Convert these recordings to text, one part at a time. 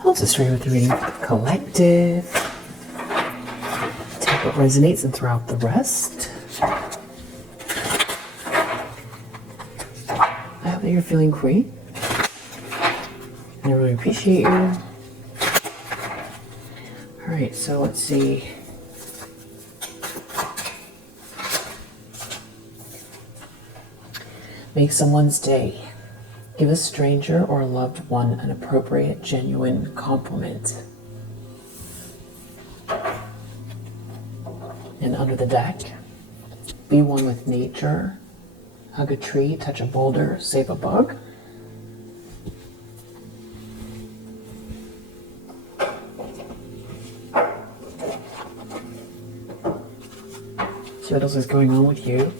Helps us straight with the reading for the collective. Take what resonates and throw out the rest. I hope that you're feeling great. And I really appreciate you. Alright, so let's see. Make someone's day. Give a stranger or a loved one an appropriate, genuine compliment. And under the deck, be one with nature. Hug a tree, touch a boulder, save a bug. See what else is going on with you.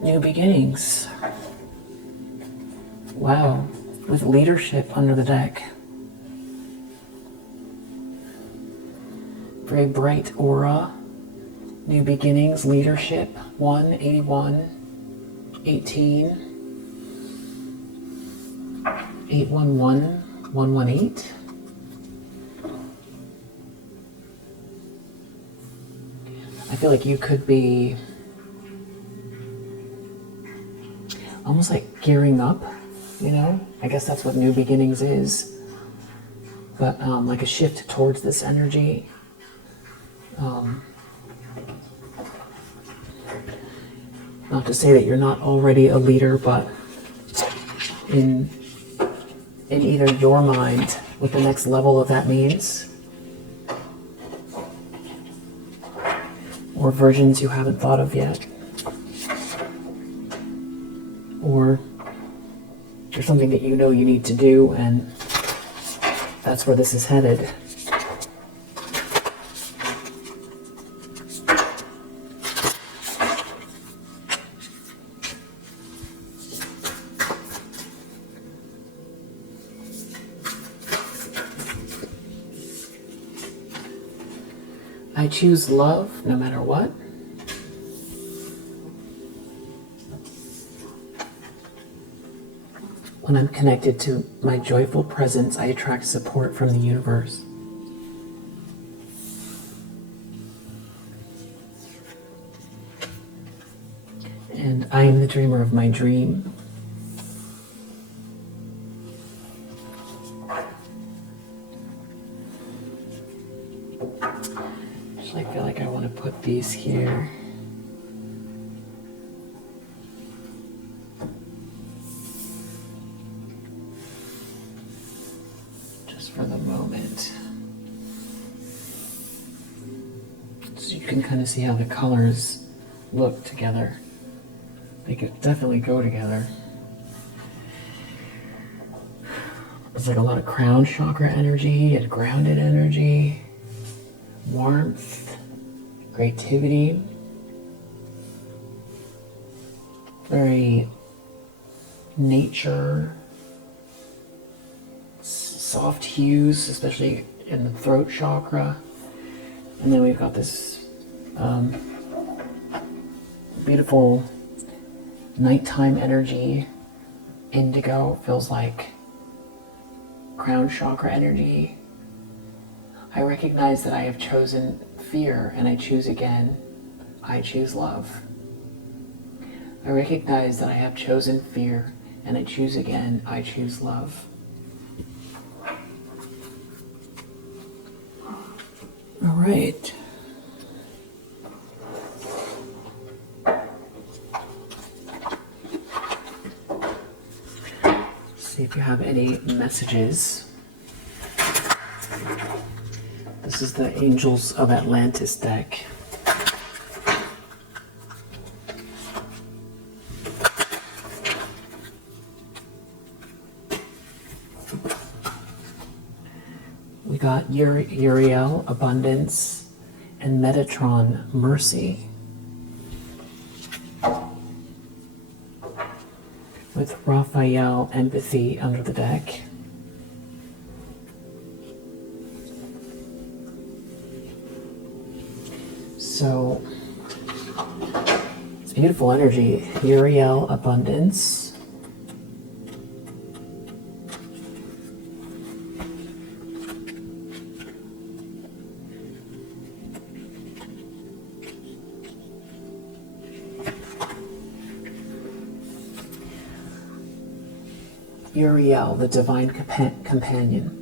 New beginnings. Wow, with leadership under the deck. Very bright aura. New beginnings, leadership. 1, 81, 18, 811, 118. I feel like you could be almost like gearing up, you know? I guess that's what new beginnings is. But like a shift towards this energy. Not to say that you're not already a leader, but in either your mind, what the next level of that means, or versions you haven't thought of yet. Or there's something that you know you need to do, and that's where this is headed. I choose love no matter what. When I'm connected to my joyful presence, I attract support from the universe. And I am the dreamer of my dream. Actually, I feel like I want to put these here. For the moment. So you can kind of see how the colors look together. They could definitely go together. It's like a lot of crown chakra energy and grounded energy, warmth, creativity, very nature, soft hues, especially in the throat chakra. And then we've got this beautiful nighttime energy. Indigo feels like crown chakra energy. I recognize that I have chosen fear and I choose again. I choose love. I recognize that I have chosen fear and I choose again. I choose love. All right. See if you have any messages. This is the Angels of Atlantis deck. We got Uriel, Abundance, and Metatron, Mercy. We with Raphael Empathy under the deck. So, it's beautiful energy. Uriel Abundance. Uriel, the divine companion.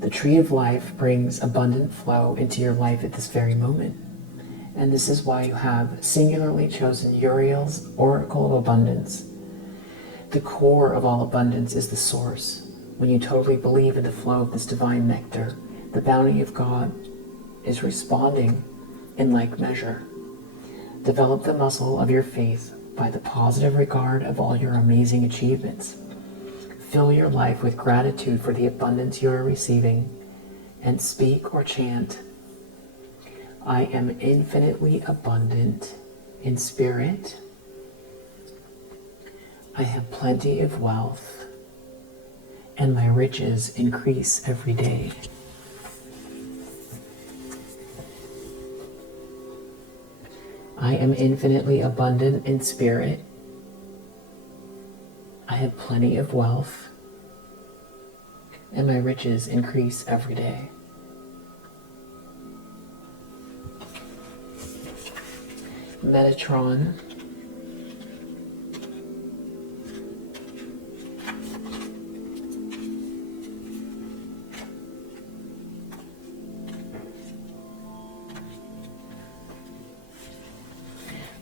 The tree of life brings abundant flow into your life at this very moment. And this is why you have singularly chosen Uriel's Oracle of Abundance. The core of all abundance is the source. When you totally believe in the flow of this divine nectar, the bounty of God is responding in like measure. Develop the muscle of your faith by the positive regard of all your amazing achievements. Fill your life with gratitude for the abundance you are receiving, and speak or chant, I am infinitely abundant in spirit. I have plenty of wealth, and my riches increase every day. I am infinitely abundant in spirit. I have plenty of wealth, and my riches increase every day. Metatron.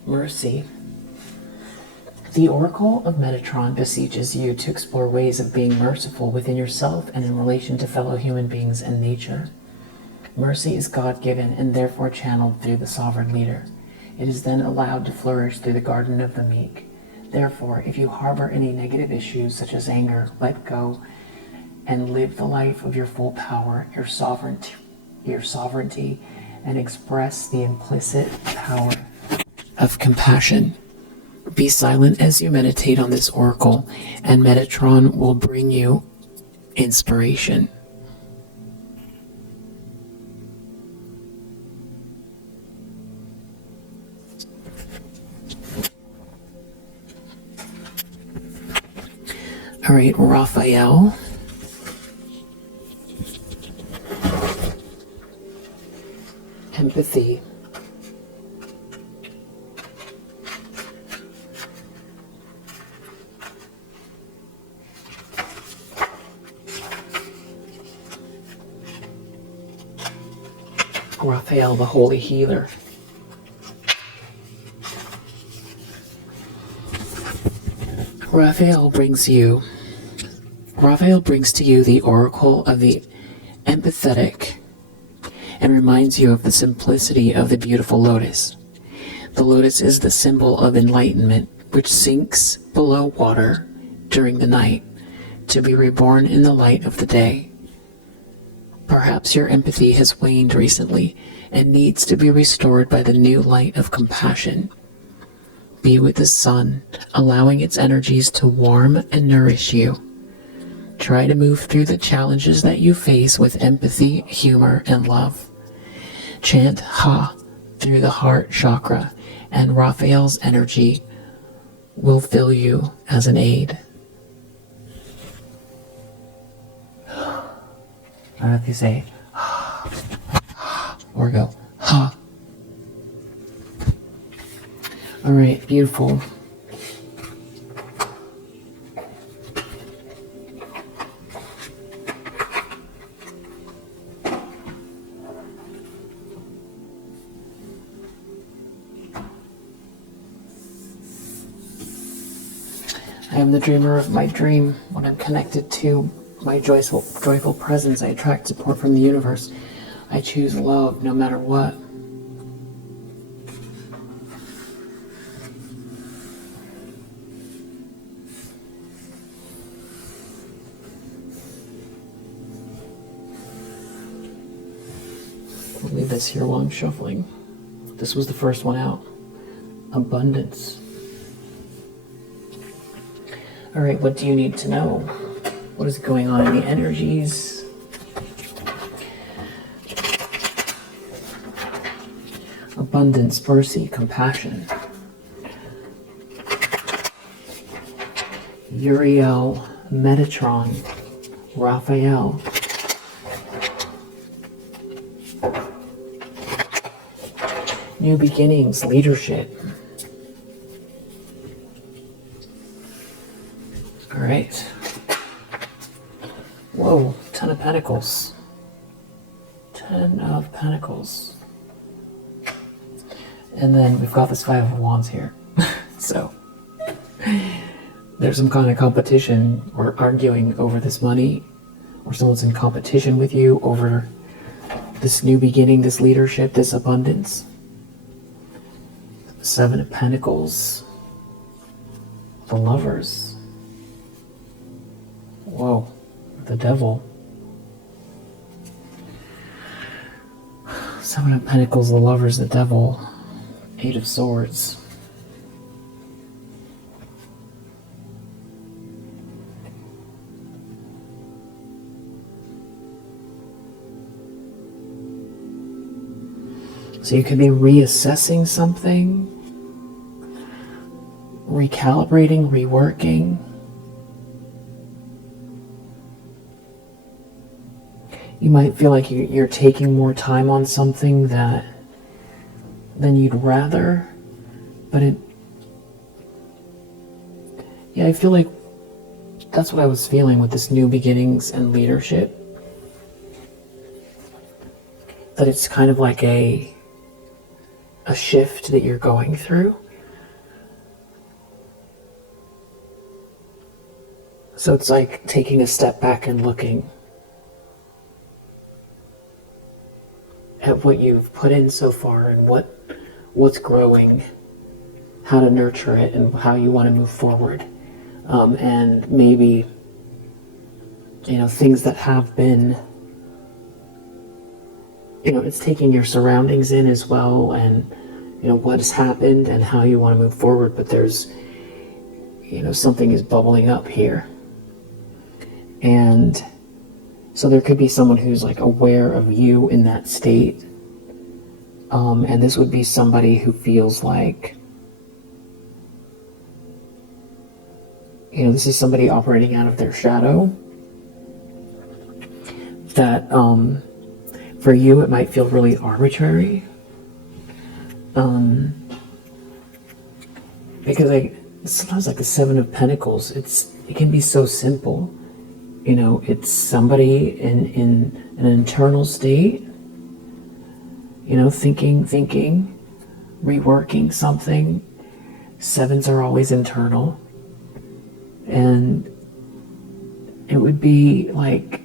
Mercy. The Oracle of Metatron beseeches you to explore ways of being merciful within yourself and in relation to fellow human beings and nature. Mercy is God-given and therefore channeled through the sovereign leader. It is then allowed to flourish through the garden of the meek. Therefore, if you harbor any negative issues such as anger, let go and live the life of your full power, your sovereignty, and express the implicit power of compassion. Be silent as you meditate on this oracle, and Metatron will bring you inspiration. All right, Raphael. Empathy. Raphael, the Holy Healer. Raphael brings to you the Oracle of the Empathetic and reminds you of the simplicity of the beautiful lotus. The lotus is the symbol of enlightenment, which sinks below water during the night to be reborn in the light of the day. Perhaps your empathy has waned recently and needs to be restored by the new light of compassion. Be with the sun, allowing its energies to warm and nourish you. Try to move through the challenges that you face with empathy, humor, and love. Chant Ha through the heart chakra, and Raphael's energy will fill you as an aid. I don't know if you say or go ha. All right, beautiful. I am the dreamer of my dream. When I'm connected to my joyful presence, I attract support from the universe. I choose love no matter what. I'll leave this here while I'm shuffling. This was the first one out. Abundance. All right, what do you need to know? What is going on in the energies? Abundance, mercy, compassion. Uriel, Metatron, Raphael. New beginnings, leadership. All right. Whoa, 10 of Pentacles. 10 of Pentacles. And then we've got this 5 of Wands here. So there's some kind of competition or arguing over this money, or someone's in competition with you over this new beginning, this leadership, this abundance. 7 of Pentacles. The Lovers. Whoa, the Devil. 7 of Pentacles, the Lovers, the Devil. 8 of Swords. So you could be reassessing something, recalibrating, reworking. You might feel like you're taking more time on something than you'd rather, but I feel like that's what I was feeling with this new beginnings and leadership. That it's kind of like a shift that you're going through. So it's like taking a step back and looking at what you've put in so far and what's growing, how to nurture it, and how you want to move forward. And maybe, things that have been, it's taking your surroundings in as well, and, what has happened and how you want to move forward. But there's, something is bubbling up here. And so there could be someone who's like aware of you in that state. And this would be somebody who feels like, this is somebody operating out of their shadow. That for you, it might feel really arbitrary. Because sometimes like the 7 of Pentacles, it can be so simple. It's somebody in an internal state, thinking, reworking something. 7s are always internal. And it would be like,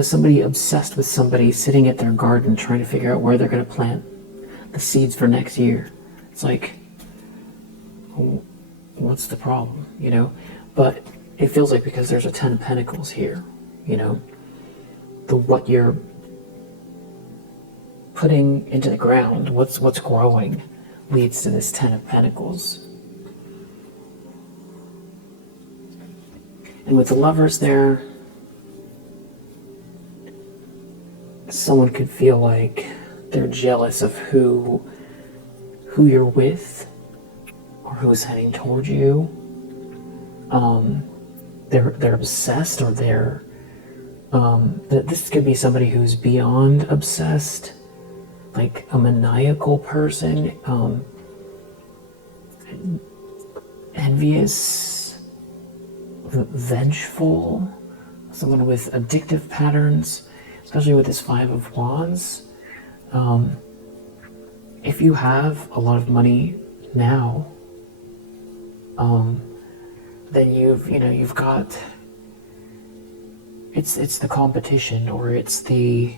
somebody obsessed with somebody sitting at their garden trying to figure out where they're going to plant the seeds for next year. It's like, what's the problem, But it feels like because there's a 10 of Pentacles here, what you're putting into the ground, what's growing, leads to this 10 of Pentacles. And with the Lovers there, someone could feel like they're jealous of who you're with or who's heading towards you. They're obsessed, or this could be somebody who's beyond obsessed, like a maniacal person, envious, vengeful, someone with addictive patterns, especially with this 5 of Wands. If you have a lot of money now, then you've got, it's the competition, or it's the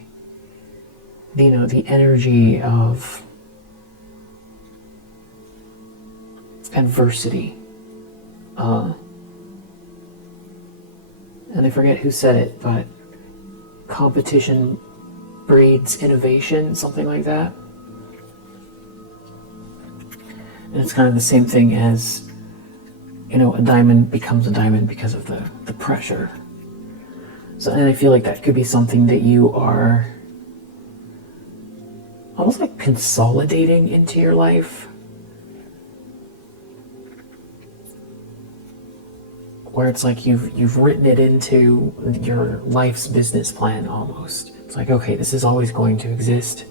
energy of adversity. And I forget who said it, but competition breeds innovation, something like that. And it's kind of the same thing as, a diamond becomes a diamond because of the pressure. So, and I feel like that could be something that you are almost like consolidating into your life, where it's like you've written it into your life's business plan almost. It's like, okay, this is always going to exist,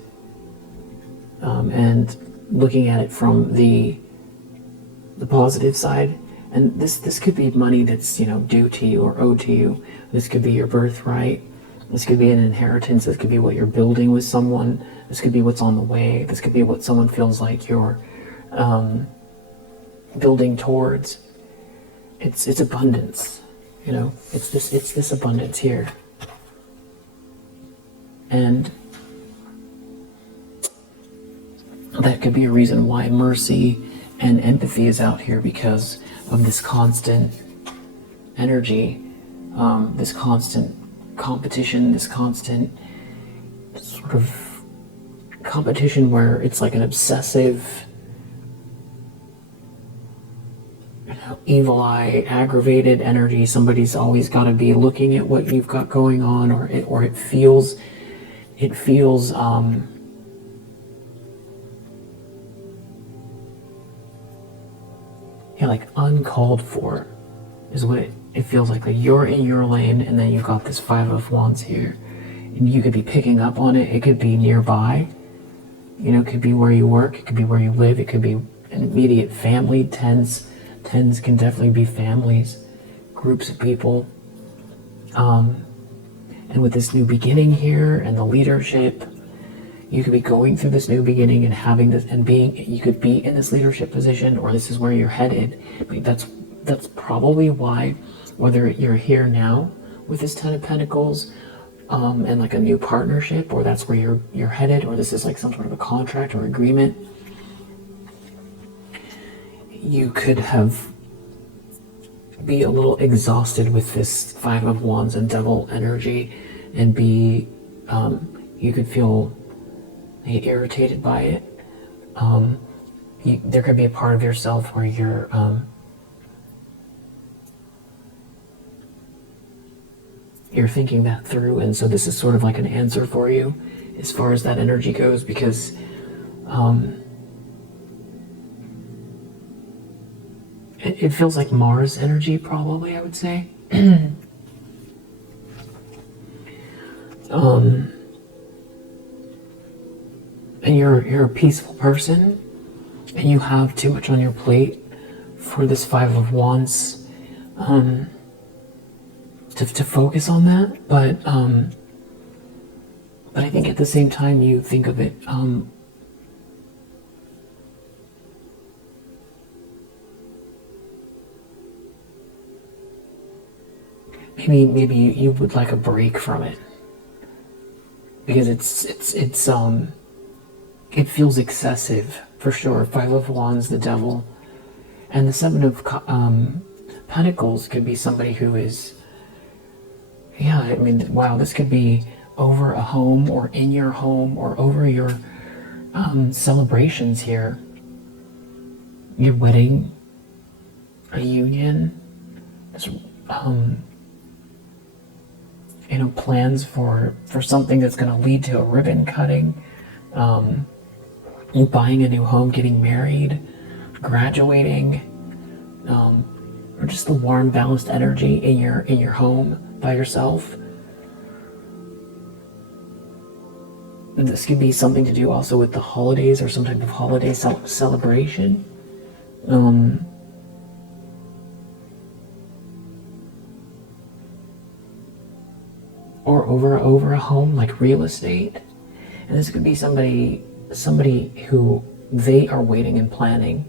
and looking at it from the positive side. And this could be money that's due to you or owed to you. This could be your birthright. This could be an inheritance. This could be what you're building with someone. This could be what's on the way. This could be what someone feels like you're building towards. It's abundance, It's this abundance here, and that could be a reason why mercy and empathy is out here, because of this constant energy, this constant competition, this constant sort of competition where it's like an obsessive, evil eye, aggravated energy. Somebody's always got to be looking at what you've got going on, or it feels like uncalled for is what it feels like you're in your lane, and then you've got this Five of Wands here, and you could be picking up on it. It could be nearby, it could be where you work, it could be where you live, it could be an immediate family. Tens can definitely be families, groups of people, and with this new beginning here and the leadership, you could be going through this new beginning and having this, and you could be in this leadership position, or this is where you're headed. That's probably why, whether you're here now with this Ten of Pentacles, and like a new partnership, or that's where you're headed, or this is like some sort of a contract or agreement, you could be a little exhausted with this Five of Wands and Devil energy, and you could feel irritated by it. There could be a part of yourself where you're thinking that through, and so this is sort of like an answer for you as far as that energy goes, because it feels like Mars energy, probably, I would say. And you're a peaceful person, and you have too much on your plate for this Five of Wands to focus on that. But I think at the same time you think of it maybe you would like a break from it, because it feels excessive for sure. Five of Wands, the Devil, and the Seven of Pentacles could be somebody who is, wow, this could be over a home, or in your home, or over your celebrations here, your wedding, a union, plans for something that's going to lead to a ribbon cutting, buying a new home, getting married, graduating, or just the warm, balanced energy in your home by yourself. This could be something to do also with the holidays, or some type of holiday celebration. Or over a home, like real estate. And this could be somebody who they are waiting and planning,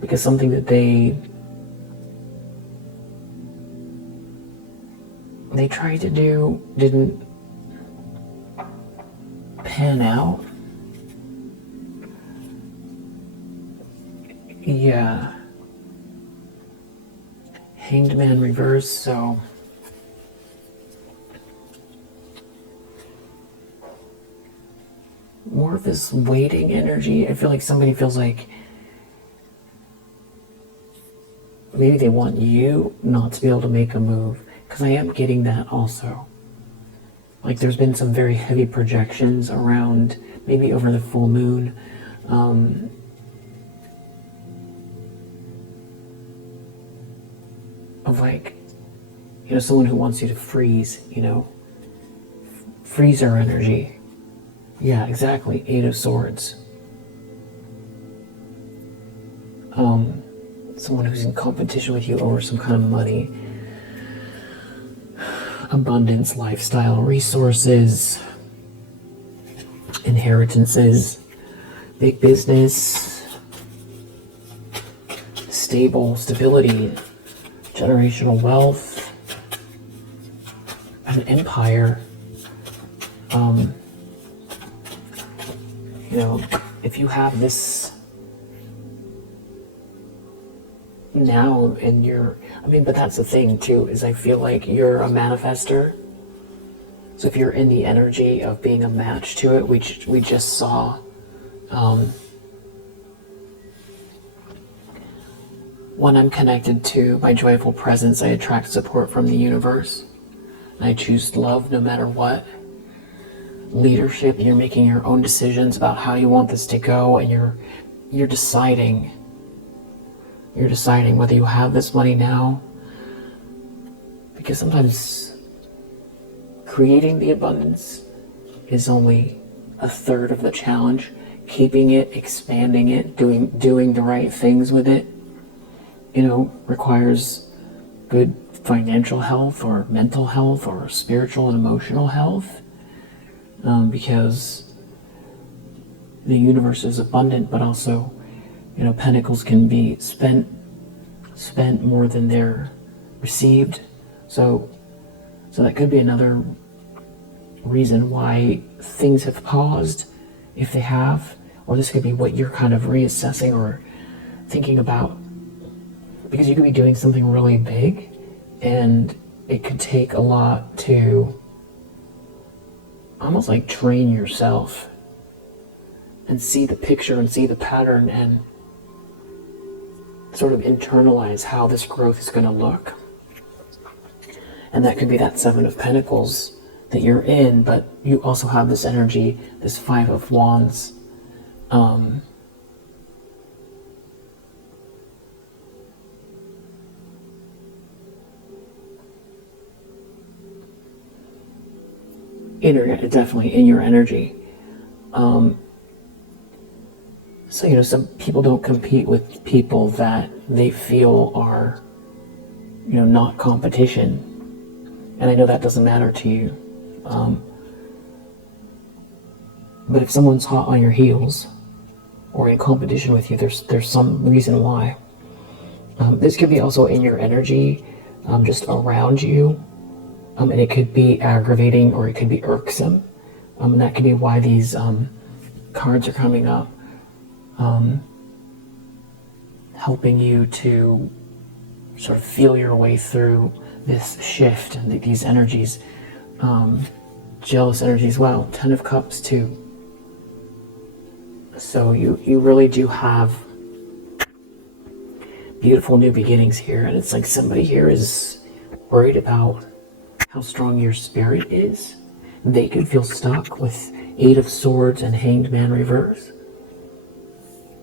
because something that they tried to do didn't pan out. Yeah. Hanged Man reverse, so more of this waiting energy. I feel like somebody feels like maybe they want you not to be able to make a move, because I am getting that also. Like there's been some very heavy projections around, maybe over the full moon, of like, you know, someone who wants you to freeze, you know, freezer energy. Yeah, exactly. 8 of Swords. Someone who's in competition with you over some kind of money, abundance, lifestyle, resources, inheritances, big business, stability, generational wealth, an empire. You know, if you have this now and but that's the thing too, is I feel like you're a manifester. So if you're in the energy of being a match to it, we just saw when I'm connected to my joyful presence, I attract support from the universe. I choose love no matter what. Leadership, you're making your own decisions about how you want this to go, and you're deciding whether you have this money now, because sometimes creating the abundance is only a third of the challenge. Keeping it, expanding it, doing the right things with it, you know, requires good financial health or mental health or spiritual and emotional health, because the universe is abundant, but also, you know, pentacles can be spent more than they're received. So that could be another reason why things have paused, if they have, or this could be what you're kind of reassessing or thinking about, because you could be doing something really big and it could take a lot to almost like train yourself and see the picture and see the pattern and sort of internalize how this growth is going to look. And that could be that 7 of Pentacles that you're in, but you also have this energy, this 5 of Wands. Definitely in your energy. So, you know, some people don't compete with people that they feel are, you know, not competition. And I know that doesn't matter to you. But if someone's hot on your heels or in competition with you, there's some reason why. This could be also in your energy, just around you. And it could be aggravating or it could be irksome. And that could be why these cards are coming up, helping you to sort of feel your way through this shift and these energies, jealous energies. Well, 10 of Cups too. So you really do have beautiful new beginnings here, and it's like somebody here is worried about how strong your spirit is. They could feel stuck with 8 of Swords and Hanged Man reverse.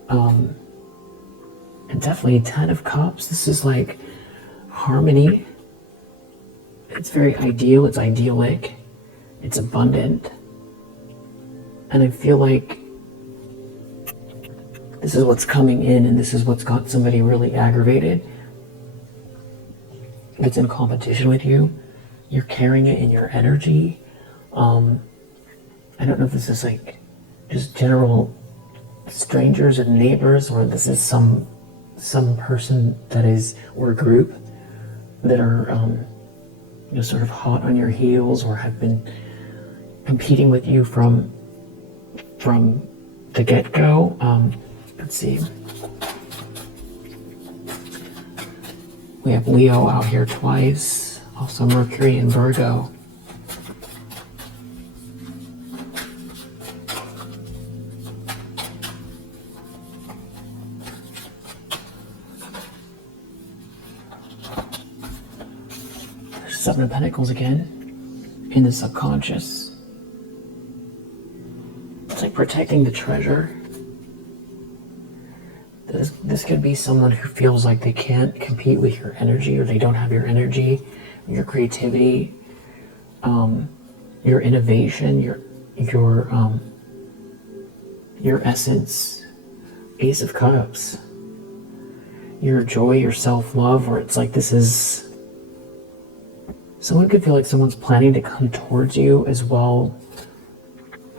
And definitely 10 of Cups. This is like harmony. It's very ideal, it's idyllic, it's abundant. And I feel like this is what's coming in, and this is what's got somebody really aggravated. It's in competition with you. You're carrying it in your energy. I don't know if this is like just general strangers and neighbors, or this is some person that is, or a group that are you know, sort of hot on your heels or have been competing with you from the get-go. Let's see. We have Leo out here twice, also Mercury and Virgo. Seven of Pentacles again, in the subconscious. It's like protecting the treasure. This could be someone who feels like they can't compete with your energy, or they don't have your energy, your creativity, your innovation, your essence. Ace of Cups. Your joy, your self-love, or it's like this is... Someone could feel like someone's planning to come towards you as well.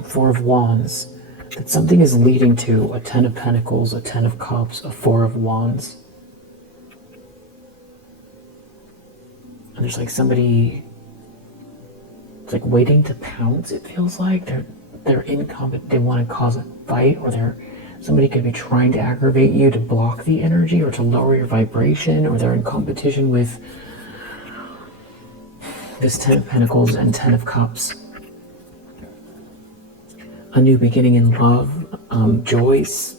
Four of Wands. That something is leading to a Ten of Pentacles, a Ten of Cups, a Four of Wands. And there's like somebody... It's like waiting to pounce, it feels like. They're incompetent, they want to cause a fight, or somebody could be trying to aggravate you to block the energy or to lower your vibration, or they're in competition with this Ten of Pentacles and Ten of Cups. A new beginning in love, joys.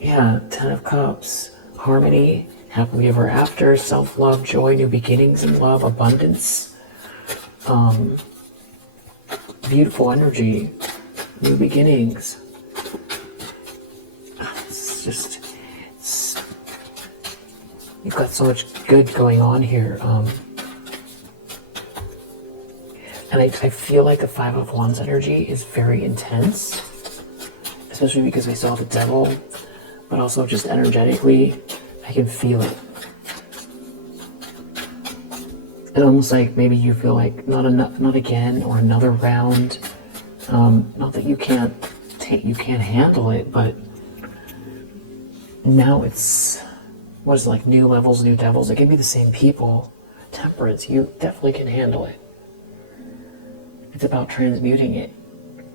Yeah, Ten of Cups, harmony, happily ever after, self-love, joy, new beginnings in love, abundance. Beautiful energy, new beginnings. You've got so much good going on here. And I feel like the Five of Wands energy is very intense, especially because we saw the Devil, but also just energetically, I can feel it. And almost like maybe you feel like not again, or another round. Not that you can't handle it, but now it's, what is it, like new levels, new devils? It can be the same people. Temperance, you definitely can handle it. It's about transmuting it.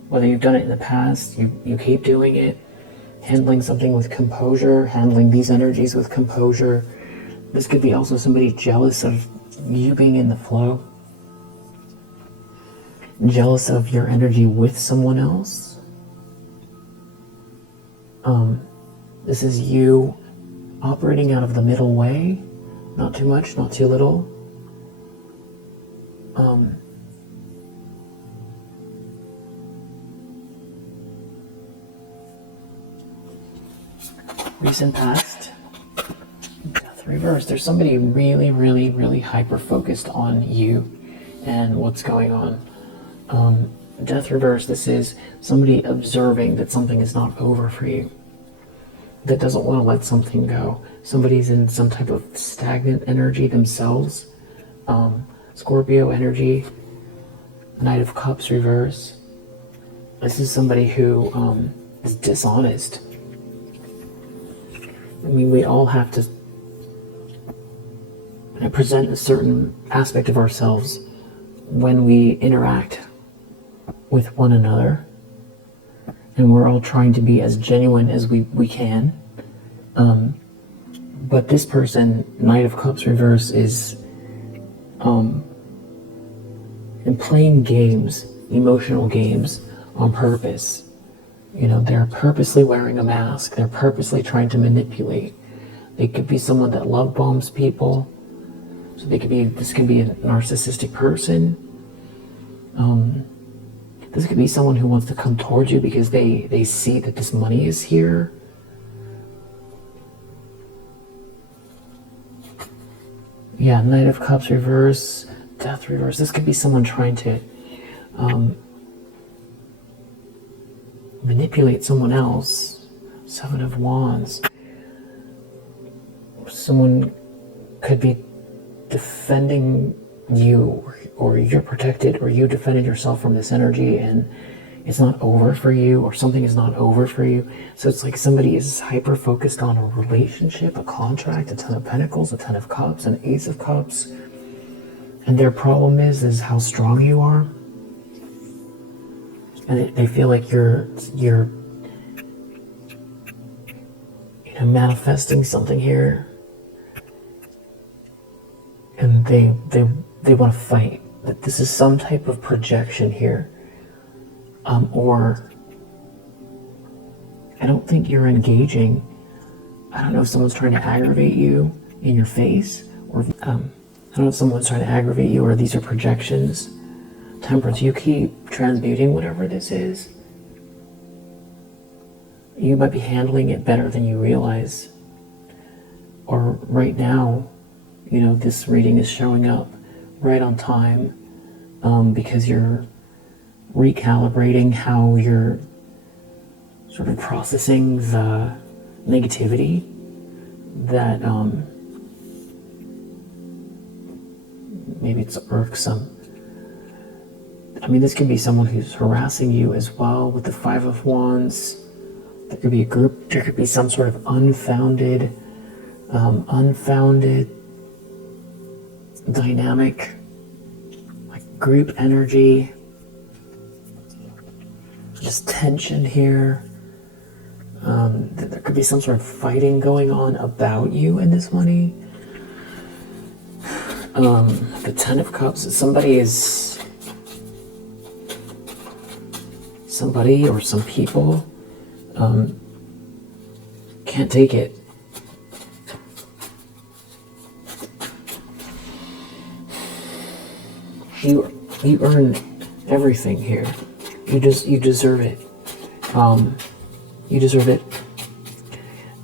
Whether you've done it in the past, you keep doing it, handling something with composure, handling these energies with composure. This could be also somebody jealous of you being in the flow, jealous of your energy with someone else. This is you operating out of the middle way, not too much, not too little. Recent past, Death reverse. There's somebody really, really, really hyper-focused on you and what's going on. Death reverse, this is somebody observing that something is not over for you, that doesn't want to let something go. Somebody's in some type of stagnant energy themselves. Scorpio energy, Knight of Cups reverse. This is somebody who is dishonest. I mean, we all have to present a certain aspect of ourselves when we interact with one another, and we're all trying to be as genuine as we can. But this person, Knight of Cups reverse, is in playing games, emotional games, on purpose. You know, they're purposely wearing a mask. They're purposely trying to manipulate. They could be someone that love bombs people. So this could be a narcissistic person. This could be someone who wants to come towards you because they see that this money is here. Yeah, Knight of Cups reverse, Death reverse. This could be someone trying to manipulate someone else. Seven of Wands. Someone could be defending you, or you're protected, or you defended yourself from this energy and it's not over for you, or something is not over for you. So it's like somebody is hyper focused on a relationship, a contract, a Ten of Pentacles, a Ten of Cups, an Ace of Cups. And their problem is how strong you are. And they feel like you're manifesting something here. And they want to fight. That this is some type of projection here. Or I don't think you're engaging. I don't know if someone's trying to aggravate you in your face, or I don't know if someone's trying to aggravate you or these are projections. Temperance, you keep transmuting whatever this is. You might be handling it better than you realize. Or right now, you know, this reading is showing up right on time because you're recalibrating how you're sort of processing the negativity that maybe it's irksome. I mean, this could be someone who's harassing you as well with the Five of Wands. There could be a group, there could be some sort of unfounded dynamic, like group energy, just tension here. There could be some sort of fighting going on about you and this money. The Ten of Cups, somebody or some people can't take it. You earn everything here. You deserve it. You deserve it.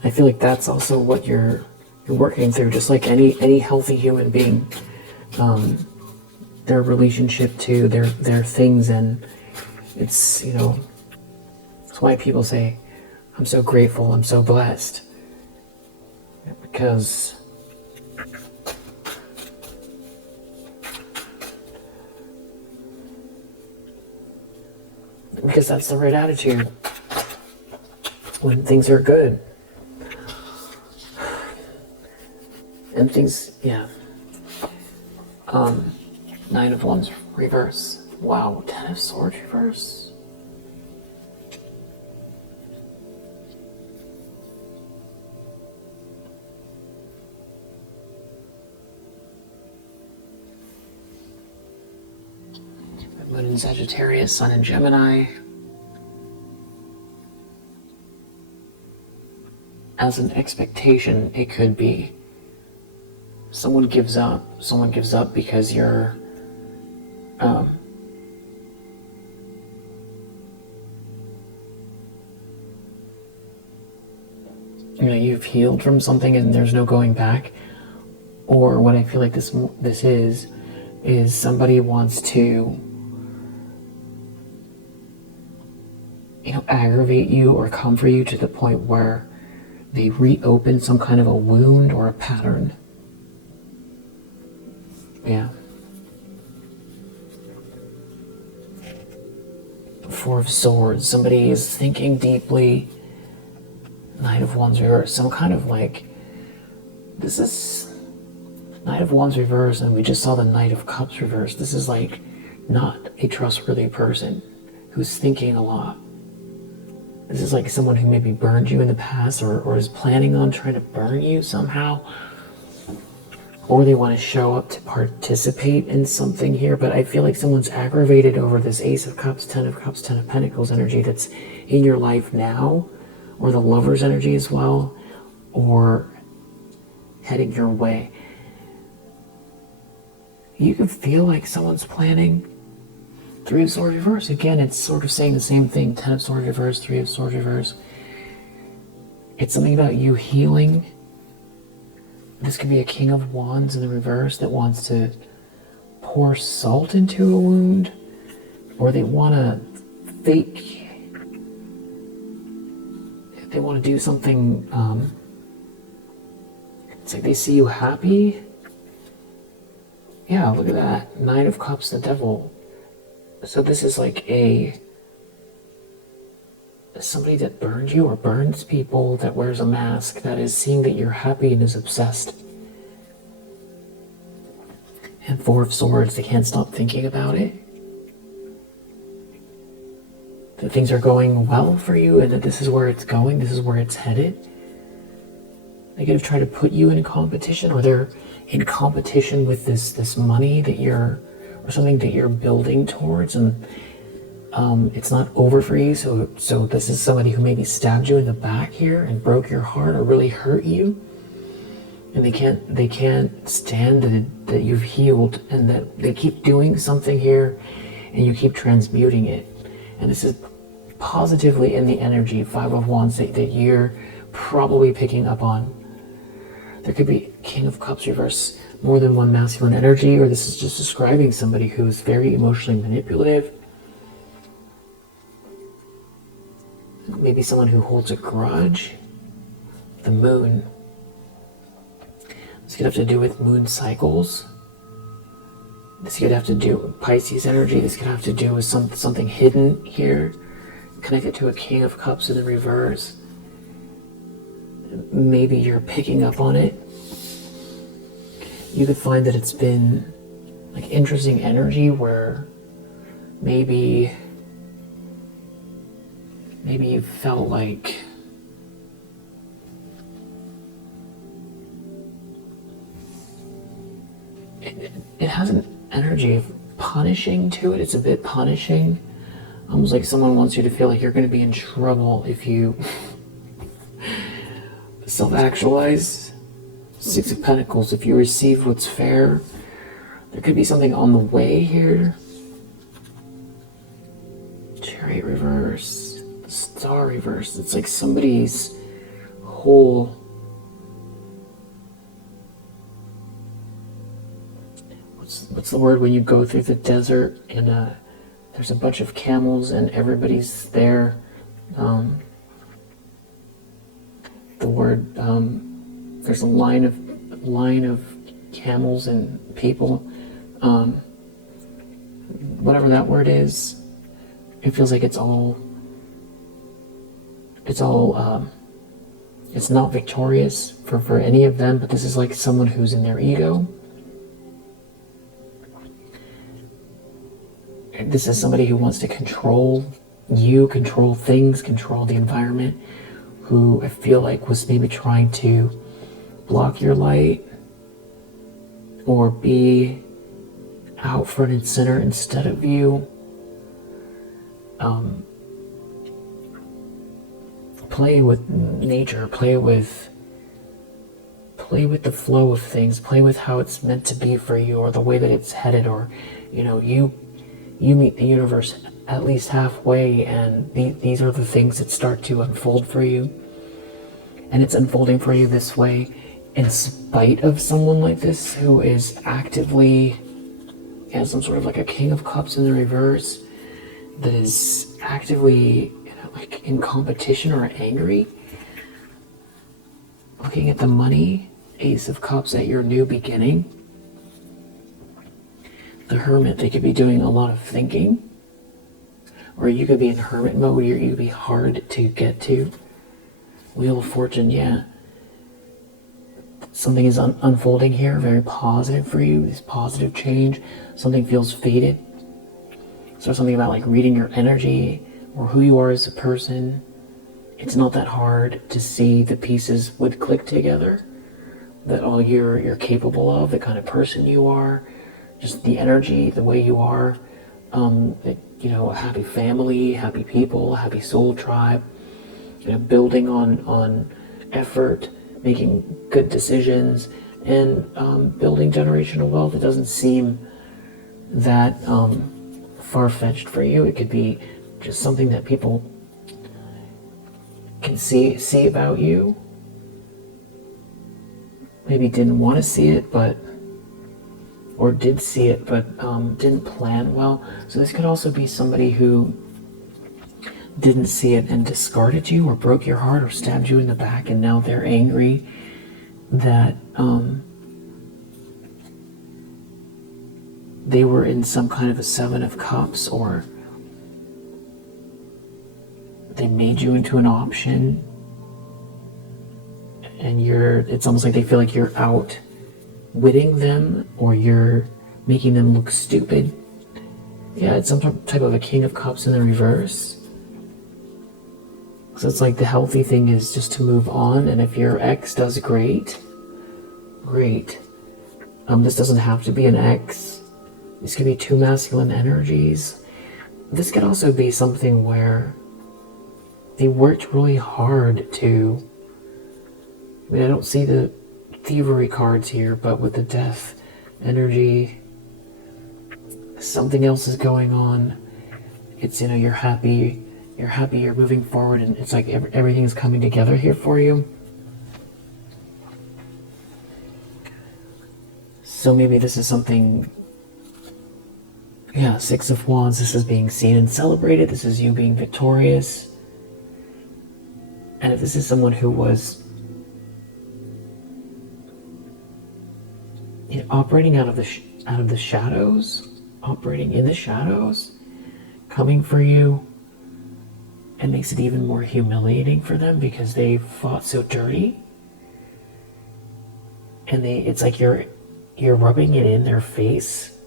I feel like that's also what you're working through, just like any healthy human being. Their relationship to their things, and it's, you know, that's why people say, I'm so grateful, I'm so blessed. Because that's the right attitude when things are good. And things, yeah. Nine of Wands reverse. Wow, Ten of Swords reverse. Moon in Sagittarius, Sun in Gemini. As an expectation, it could be someone gives up because you're you know, you've healed from something and there's no going back. Or what I feel like this is somebody wants to, you know, aggravate you or comfort you to the point where they reopen some kind of a wound or a pattern. Yeah. Four of Swords. Somebody is thinking deeply. Knight of Wands reverse. Some kind of like, this is Knight of Wands reverse, and we just saw the Knight of Cups reverse. This is like not a trustworthy person who's thinking a lot. This is like someone who maybe burned you in the past or is planning on trying to burn you somehow. Or they want to show up to participate in something here, but I feel like someone's aggravated over this Ace of Cups, Ten of Cups, Ten of Pentacles energy that's in your life now, or the Lover's energy as well, or heading your way. You can feel like someone's planning. Three of Swords reverse. Again, it's sort of saying the same thing. Ten of Swords reverse, Three of Swords reverse. It's something about you healing. This could be a King of Wands in the reverse that wants to pour salt into a wound, or they want to fake. They want to do something. It's like they see you happy. Yeah, look at that. Nine of Cups, the Devil. So this is like somebody that burned you or burns people, that wears a mask, that is seeing that you're happy and is obsessed. And Four of Swords, they can't stop thinking about it. That things are going well for you and that this is where it's going, this is where it's headed. They could have tried to put you in competition, or they're in competition with this money that you're, or something that you're building towards, and it's not over for you. So this is somebody who maybe stabbed you in the back here and broke your heart or really hurt you. And they can't stand that you've healed, and that they keep doing something here and you keep transmuting it. And this is positively in the energy, Five of Wands, that you're probably picking up on. There could be King of Cups reverse, more than one masculine energy, or this is just describing somebody who's very emotionally manipulative. Maybe someone who holds a grudge. The Moon. This could have to do with moon cycles. This could have to do with Pisces energy. This could have to do with something hidden here, connected to a King of Cups in the reverse. Maybe you're picking up on it. You could find that it's been like interesting energy where maybe you felt like it has an energy of punishing to it. It's a bit punishing. Almost like someone wants you to feel like you're going to be in trouble if you self-actualize. Six of Pentacles, if you receive what's fair. There could be something on the way here. Chariot reverse. The Star reverse. It's like somebody's whole... What's the word when you go through the desert and there's a bunch of camels and everybody's there? The word, there's a line of camels and people. Whatever that word is, it feels like it's not victorious for any of them, but this is like someone who's in their ego. This is somebody who wants to control you, control things, control the environment, who I feel like was maybe trying to block your light or be out front and center instead of you. Play with nature, play with the flow of things, play with how it's meant to be for you, or the way that it's headed, or you meet the universe at least halfway, and these are the things that start to unfold for you. And it's unfolding for you this way in spite of someone like this who is actively, some sort of like a King of Cups in the reverse, that is actively like in competition or angry. Looking at the Money, Ace of Cups at your new beginning. The Hermit, they could be doing a lot of thinking, or you could be in hermit mode, or you could be hard to get to. Wheel of Fortune, yeah. Something is unfolding here, very positive for you, this positive change. Something feels fated. So something about like reading your energy or who you are as a person. It's not that hard to see the pieces would click together, that all you're capable of, the kind of person you are, just the energy, the way you are, a happy family, happy people, happy soul tribe, building on effort, making good decisions, and building generational wealth. It doesn't seem that far-fetched for you. It could be just something that people can see about you. Maybe didn't want to see it, or did see it, but didn't plan well. So this could also be somebody who didn't see it and discarded you, or broke your heart, or stabbed you in the back, and now they're angry that they were in some kind of a Seven of Cups, or they made you into an option, and it's almost like they feel like you're outwitting them, or you're making them look stupid. Yeah, it's some type of a King of Cups in the reverse. So it's like the healthy thing is just to move on, and if your ex does great. This doesn't have to be an ex. This could be two masculine energies. This could also be something where they worked really hard to... I don't see the thievery cards here, but with the death energy, something else is going on. It's, you're happy, you're moving forward, and it's like everything is coming together here for you. So maybe this is something, Six of Wands, this is being seen and celebrated, this is you being victorious. And if this is someone who was operating out of the shadows, operating in the shadows, coming for you, it makes it even more humiliating for them because they fought so dirty. And it's like you're rubbing it in their face.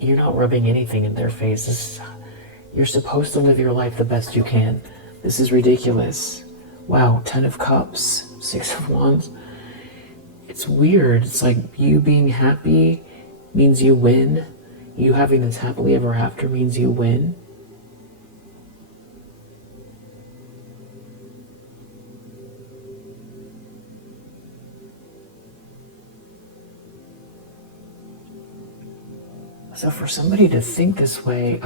You're not rubbing anything in their face. You're supposed to live your life the best you can. This is ridiculous. Wow, 10 of Cups, 6 of Wands. It's weird. It's like you being happy means you win. You having this happily ever after means you win. So for somebody to think this way,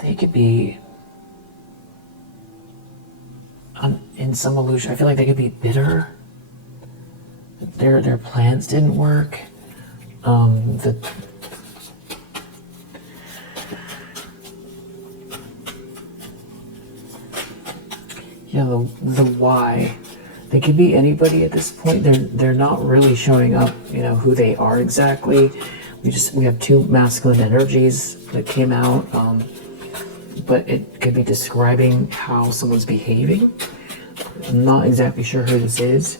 they could be in some illusion. I feel like they could be bitter. Their plans didn't work. The why. They could be anybody at this point. They're not really showing up, who they are exactly. We have two masculine energies that came out, but it could be describing how someone's behaving. I'm not exactly sure who this is.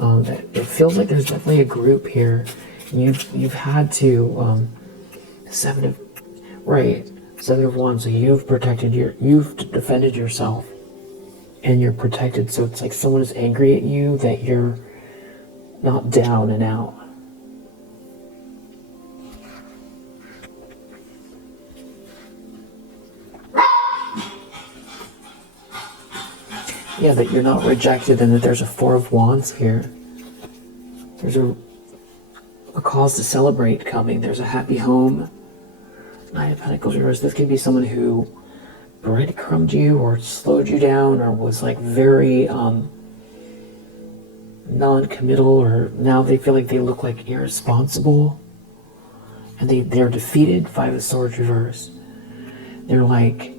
It feels like there's definitely a group here. You've had to Seven of Wands. So you've defended yourself. And you're protected, so it's like someone is angry at you that you're not down and out. Yeah, that you're not rejected, and that there's a Four of Wands here. There's a cause to celebrate coming. There's a happy home. Nine of Pentacles reversed. This could be someone who breadcrumbed you or slowed you down or was like very non-committal, or now they feel like they look like irresponsible and they're defeated. Five of Swords reversed. They're like,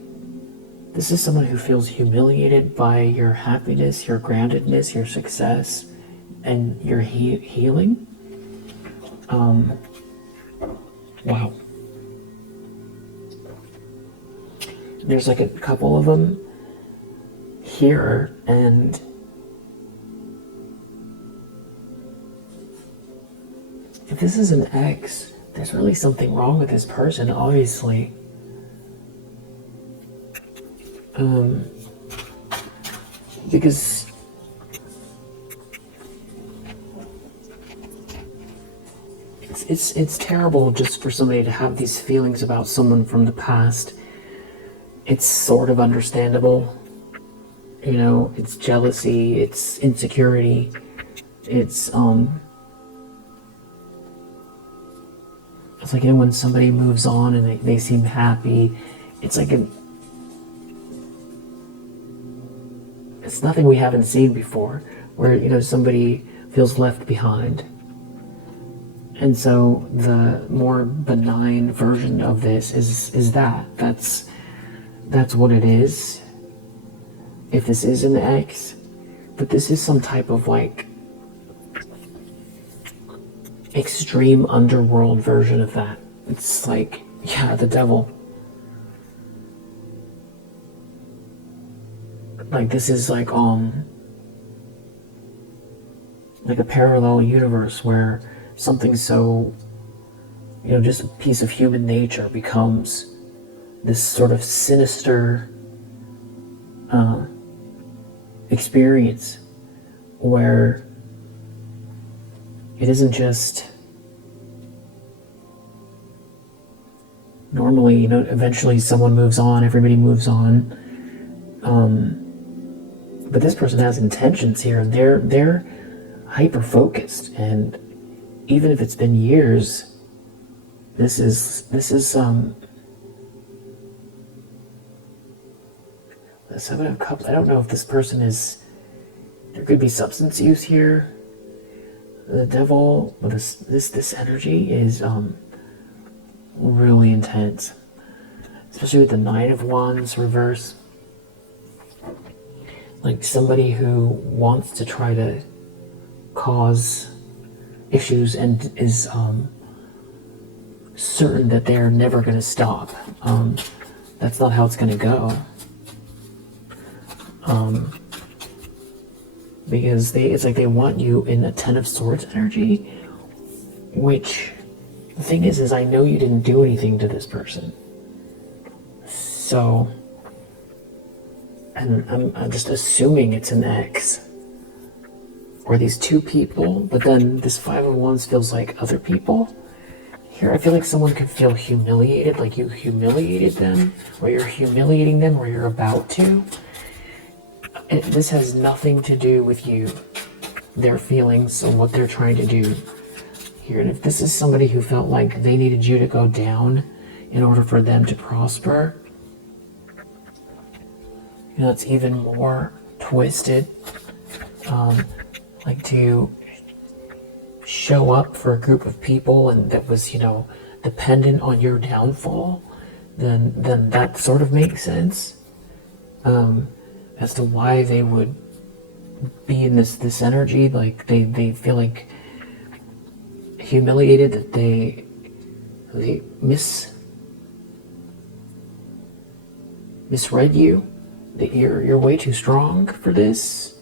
this is someone who feels humiliated by your happiness, your groundedness, your success, and your healing. Wow. There's like a couple of them here, and if this is an ex, there's really something wrong with this person, obviously. Because it's terrible just for somebody to have these feelings about someone from the past. It's sort of understandable, it's jealousy, it's insecurity, it's like, when somebody moves on and they seem happy, it's like it's nothing we haven't seen before, where, somebody feels left behind. And so the more benign version of this is that's what it is, if this is an ex. But this is some type of like extreme underworld version of that. It's like, the devil. Like this is like a parallel universe where something so, just a piece of human nature becomes this sort of sinister experience where it isn't just normally, eventually someone moves on, everybody moves on, But this person has intentions here, and they're hyper focused, and even if it's been years, this is the Seven of Cups. I don't know if this person is. There could be substance use here. The Devil, but this energy is really intense, especially with the Nine of Wands reverse. Like somebody who wants to try to cause issues and is certain that they're never going to stop. That's not how it's going to go. Because it's like they want you in a Ten of Swords energy, which the thing is I know you didn't do anything to this person. So, and I'm just assuming it's an ex. Or these two people, but then this Five of Wands feels like other people. Here I feel like someone could feel humiliated, like you humiliated them, or you're humiliating them, or you're about to. This has nothing to do with you, their feelings, and what they're trying to do here. And if this is somebody who felt like they needed you to go down in order for them to prosper, you know, it's even more twisted. Like to show up for a group of people and that was, you know, dependent on your downfall, then that sort of makes sense. As to why they would be in this energy, like they feel like humiliated, that they misread you, that you're way too strong for this,